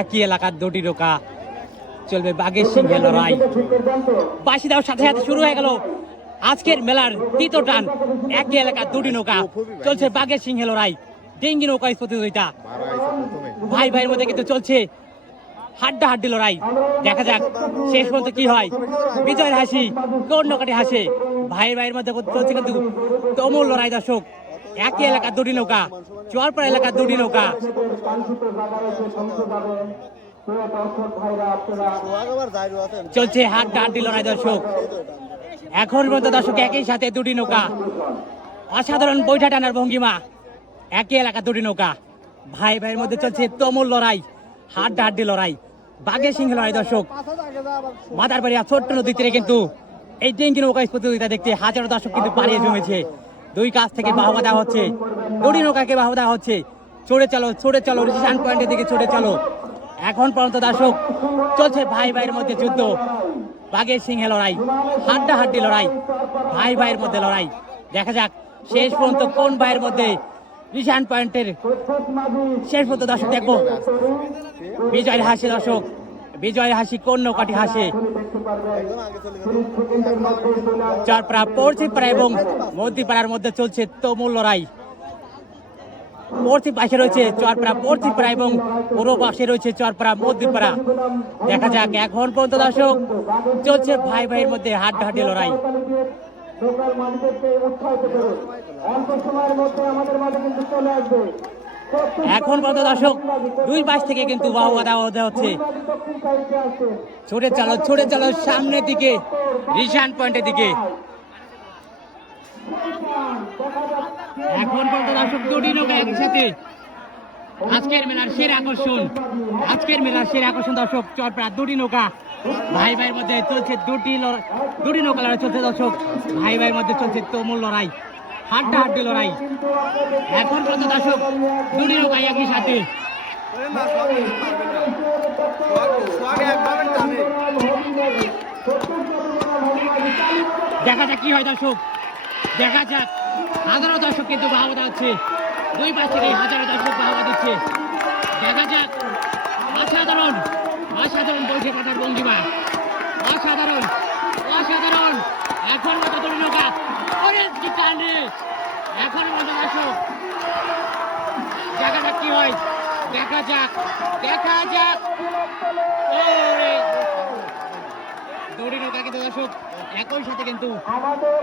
একই এলাকার দুটি নৌকা চলবে বাঘের সিংহে লড়াই। বাসি দেওয়ার সাথে সাথে শুরু হয়ে গেল আজকের মেলার তৃতীয় টান। একই এলাকার দুটি নৌকা চলছে বাঘের সিংহে লড়াই। ডেঙ্গি নৌকা প্রতিযোগিতা। ভাই ভাইয়ের মধ্যে কিন্তু চলছে হাড্ডা হাড্ডি লড়াই। দেখা যাক শেষ পর্যন্ত কি হয়। বিজয়ের হাসি কোন নৌকাটি হাসে? ভাই ভাইয়ের মধ্যে চলছে কিন্তু তমুল লড়াই দর্শক। একই এলাকার দুটি নৌকা, চুয়ারপাড়া এলাকার দুটি নৌকা। চলছে হাড্ডা হাড্ডি লড়াই দর্শক। এখন পর্যন্ত দর্শক একই সাথে দুটি নৌকা। অসাধারণ বৈঠা টানার ভঙ্গিমা। একই এলাকা দুটি নৌকা। ভাই ভাইয়ের মধ্যে চলছে তমুল লড়াই হাড্ডা হাড্ডি লড়াই। বাঘে সিংহ লড়াই দর্শক। মাদার বাড়িয়া ছোট্ট নদী তীরে কিন্তু এই ডেঙ্গি নৌকা প্রতিযোগিতা দেখতে হাজারো দর্শক কিন্তু পাড়িয়ে জমেছে। দুই কাছ থেকে বাহবা দেওয়া হচ্ছে। দুটি নৌকাকে বাহবা দেওয়া হচ্ছে? চড়ে চলো চড়ে চলো রিসান পয়েন্টের দিকে চড়ে চলো। এখন পর্যন্ত দর্শক, চলছে ভাই ভাইয়ের মধ্যে যুদ্ধ। বাঘের সিংহে লড়াই, হাড্ডা হাড্ডি লড়াই, ভাই ভাইয়ের মধ্যে লড়াই। দেখা যাক, শেষ পর্যন্ত কোন ভাইয়ের মধ্যে রিসান পয়েন্টের শেষ পর্যন্ত দর্শক দেখব। বিজয়ের হাসি দর্শক বিজয়ের হাসি কোন নৌকাটি হাসে। চরপাড়া পড়ছিপাড়া এবং মধ্যপাড়ার মধ্যে চলছে তমুল লড়াই। পড়ছি পাশে রয়েছে চরপাড়া পড়ছিপাড়া এবং পুরো পাশে রয়েছে চরপাড়া মধ্যপাড়া। দেখা যাক এখন পর্যন্ত দর্শক চলছে ভাই ভাইয়ের মধ্যে হাড্ডা হাড্ডি লড়াই অল্প সময়ের মধ্যে আমাদের মাঝে কিন্তু চলে আসবে। এখন পর্যন্ত দর্শক, দুই পাশ থেকে কিন্তু বাহুয়া দেওয়া হচ্ছে। ছুটে চলো ছুটে চলো সামনের দিকে রিসান পয়েন্টের দিকে। এখন পর্যন্ত দর্শক, দুটি নৌকা একসাথে। আজকের মেলার সেরা আকর্ষণ, আজকের মেলার সেরা আকর্ষণ দর্শক চরপাড়া দুটি নৌকা। ভাই ভাইয়ের মধ্যে চলছে দুটি দুটি নৌকা লড়াই চলছে দর্শক, ভাই ভাইয়ের মধ্যে চলছে তুমুল লড়াই। হাড্ডা হাড্ডি লড়াই। এখন পর্যন্ত দর্শক, দুটি নৌকা একই সাথে। দেখা যাক কি হয় দর্শক। দেখা যাক। হাজারো দর্শক কিন্তু বাহাবা হচ্ছে দুই পাশ থেকে হাজারো দর্শক বাহাবা দিচ্ছে। দেখা যাক। অসাধারণ অসাধারণ বৈঠে কাটার ভঙ্গিমা অসাধারণ অসাধারণ। এখন মতো তরুণ এখন দেখা যাক কি হয়? দেখা যাক দেখা যাক। দৌড়ি নৌকা কিন্তু দর্শক একই সাথে কিন্তু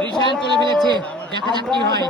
রিসান তুলে ফেলেছে। দেখা যাক কি হয়।